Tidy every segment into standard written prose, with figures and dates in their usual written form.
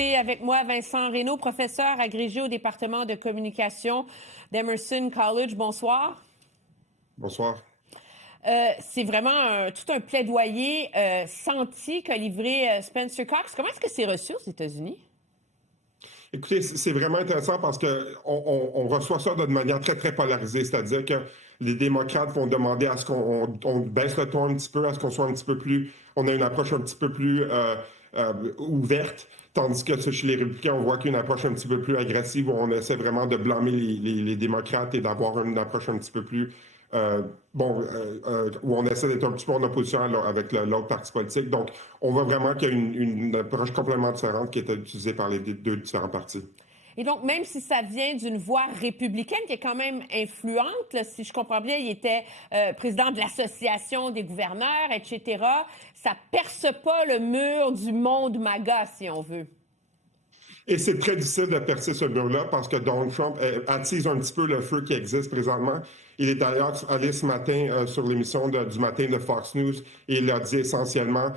ajouter avec moi Vincent Reynaud, professeur agrégé au département de communication d'Emerson College. Bonsoir. Bonsoir. C'est vraiment tout un plaidoyer senti qu'a livré Spencer Cox. Comment est-ce que c'est reçu aux États-Unis? Écoutez, c'est vraiment intéressant parce qu'on reçoit ça d'une manière très, très polarisée. C'est-à-dire que les démocrates vont demander à ce qu'on baisse le ton un petit peu, à ce qu'on soit un petit peu plus... On a une approche un petit peu plus ouverte, tandis que chez les républicains, on voit qu'il y a une approche un petit peu plus agressive où on essaie vraiment de blâmer les démocrates et d'avoir une approche un petit peu plus... où on essaie d'être un petit peu en opposition avec l'autre parti politique. Donc, on voit vraiment qu'il y a une approche complètement différente qui est utilisée par les deux différents partis. Et donc, même si ça vient d'une voix républicaine qui est quand même influente, là, si je comprends bien, il était président de l'Association des gouverneurs, etc., ça perce pas le mur du monde MAGA, si on veut. Et c'est très difficile de percer ce mur-là parce que Donald Trump attise un petit peu le feu qui existe présentement. Il est d'ailleurs allé ce matin sur l'émission du matin de Fox News et il a dit essentiellement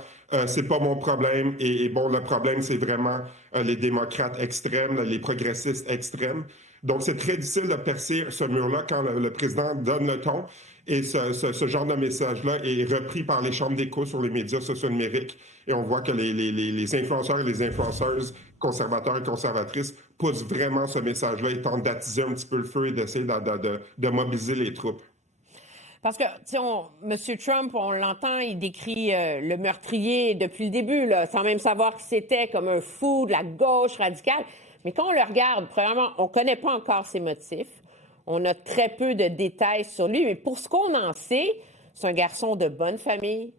c'est pas mon problème et bon, le problème, c'est vraiment les démocrates extrêmes, les progressistes extrêmes. Donc, c'est très difficile de percer ce mur-là quand le président donne le ton. Et ce genre de message-là est repris par les chambres d'écho sur les médias sociaux numériques. Et on voit que les influenceurs et les influenceuses conservateurs et conservatrices poussent vraiment ce message-là et tentent d'attiser un petit peu le feu et d'essayer de mobiliser les troupes. Parce que, tu sais, M. Trump, on l'entend, il décrit le meurtrier depuis le début, là, sans même savoir qui c'était, comme un fou de la gauche radicale. Mais quand on le regarde, premièrement, on ne connaît pas encore ses motifs. On a très peu de détails sur lui. Mais pour ce qu'on en sait, c'est un garçon de bonne famille.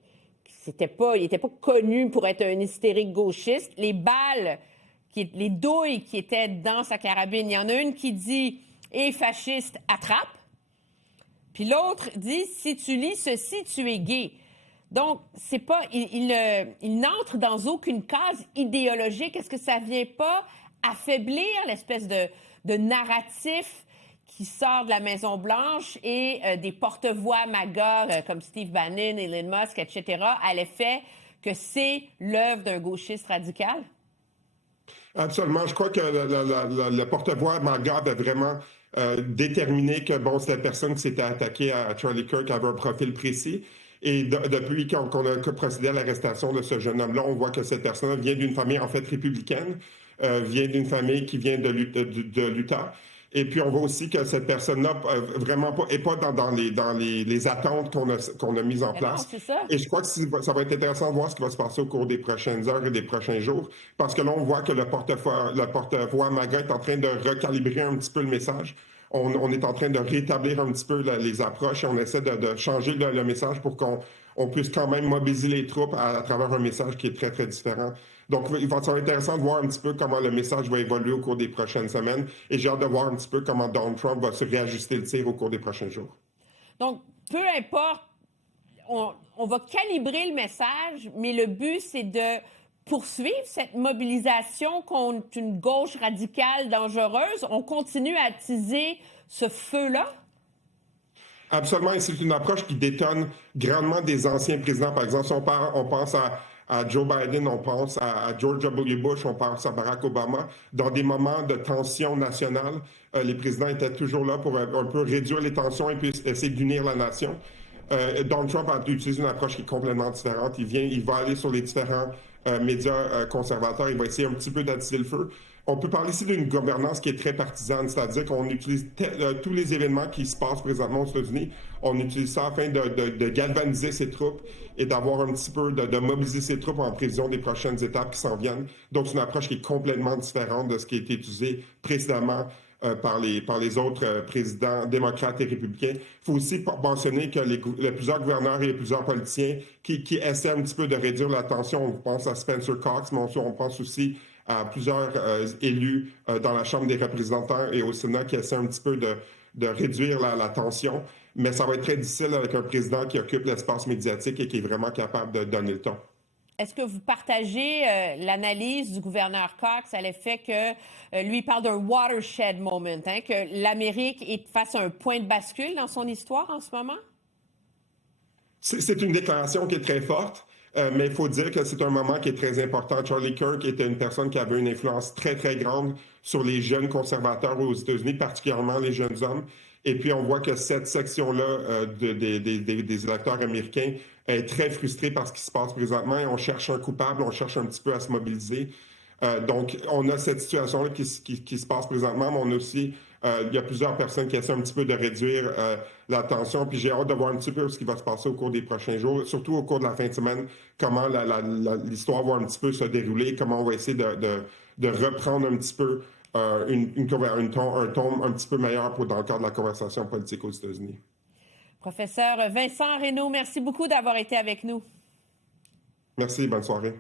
Il n'était pas connu pour être un hystérique gauchiste. Les balles, les douilles qui étaient dans sa carabine, il y en a une qui dit « Et fasciste, attrape ». Puis l'autre dit « Si tu lis ceci, tu es gay ». Donc, c'est pas, il n'entre dans aucune case idéologique. Est-ce que ça vient pas affaiblir l'espèce de narratif qui sort de la Maison-Blanche et des porte-voix MAGA comme Steve Bannon, Elon Musk, etc., à l'effet que c'est l'œuvre d'un gauchiste radical? Absolument. Je crois que le porte-voix MAGA avait vraiment déterminé que, bon, c'était la personne qui s'était attaquée à Charlie Kirk avait un profil précis. Et depuis qu'on a procédé à l'arrestation de ce jeune homme-là, on voit que cette personne vient d'une famille, en fait, républicaine, vient d'une famille qui vient de l'Utah. Et puis, on voit aussi que cette personne-là vraiment pas, est pas dans les attentes qu'on a mises en place. Non, c'est ça. Et je crois que ça va être intéressant de voir ce qui va se passer au cours des prochaines heures et des prochains jours. Parce que là, on voit que le porte-voix MAGA est en train de recalibrer un petit peu le message. On est en train de rétablir un petit peu les approches et on essaie de changer le message pour qu'on puisse quand même mobiliser les troupes à travers un message qui est très, très différent. Donc, ça va être intéressant de voir un petit peu comment le message va évoluer au cours des prochaines semaines. Et j'ai hâte de voir un petit peu comment Donald Trump va se réajuster le tir au cours des prochains jours. Donc, peu importe, on va calibrer le message, mais le but, c'est de poursuivre cette mobilisation contre une gauche radicale dangereuse. On continue à attiser ce feu-là? Absolument, et c'est une approche qui détonne grandement des anciens présidents. Par exemple, si on pense à Joe Biden, on pense à George W. Bush, on pense à Barack Obama. Dans des moments de tension nationale, les présidents étaient toujours là pour un peu réduire les tensions et puis essayer d'unir la nation. Donald Trump a utilisé une approche qui est complètement différente. Il va aller sur les différents médias conservateurs, il va essayer un petit peu d'attiser le feu. On peut parler ici d'une gouvernance qui est très partisane, c'est-à-dire qu'on utilise tous les événements qui se passent présentement aux États-Unis, on utilise ça afin de galvaniser ses troupes et d'avoir un petit peu, de mobiliser ses troupes en prévision des prochaines étapes qui s'en viennent. Donc, c'est une approche qui est complètement différente de ce qui a été utilisé précédemment par les autres présidents démocrates et républicains. Il faut aussi mentionner que plusieurs gouverneurs et plusieurs politiciens qui essaient un petit peu de réduire la tension. On pense à Spencer Cox, mais on pense aussi à plusieurs élus dans la Chambre des représentants et au Sénat qui essaient un petit peu de réduire la tension. Mais ça va être très difficile avec un président qui occupe l'espace médiatique et qui est vraiment capable de donner le ton. Est-ce que vous partagez l'analyse du gouverneur Cox à l'effet que lui parle d'un watershed moment, hein, que l'Amérique est face à un point de bascule dans son histoire en ce moment? C'est une déclaration qui est très forte. Mais il faut dire que c'est un moment qui est très important. Charlie Kirk était une personne qui avait une influence très, très grande sur les jeunes conservateurs aux États-Unis, particulièrement les jeunes hommes. Et puis, on voit que cette section-là des électeurs américains est très frustrée par ce qui se passe présentement et on cherche un coupable, on cherche un petit peu à se mobiliser. Donc, on a cette situation-là qui se passe présentement, mais on a aussi, il y a plusieurs personnes qui essaient un petit peu de réduire la tension. Puis j'ai hâte de voir un petit peu ce qui va se passer au cours des prochains jours, surtout au cours de la fin de semaine, comment l'histoire va un petit peu se dérouler, comment on va essayer de reprendre un petit peu un ton un petit peu meilleur dans le cadre de la conversation politique aux États-Unis. Professeur Vincent Reynaud, merci beaucoup d'avoir été avec nous. Merci, bonne soirée.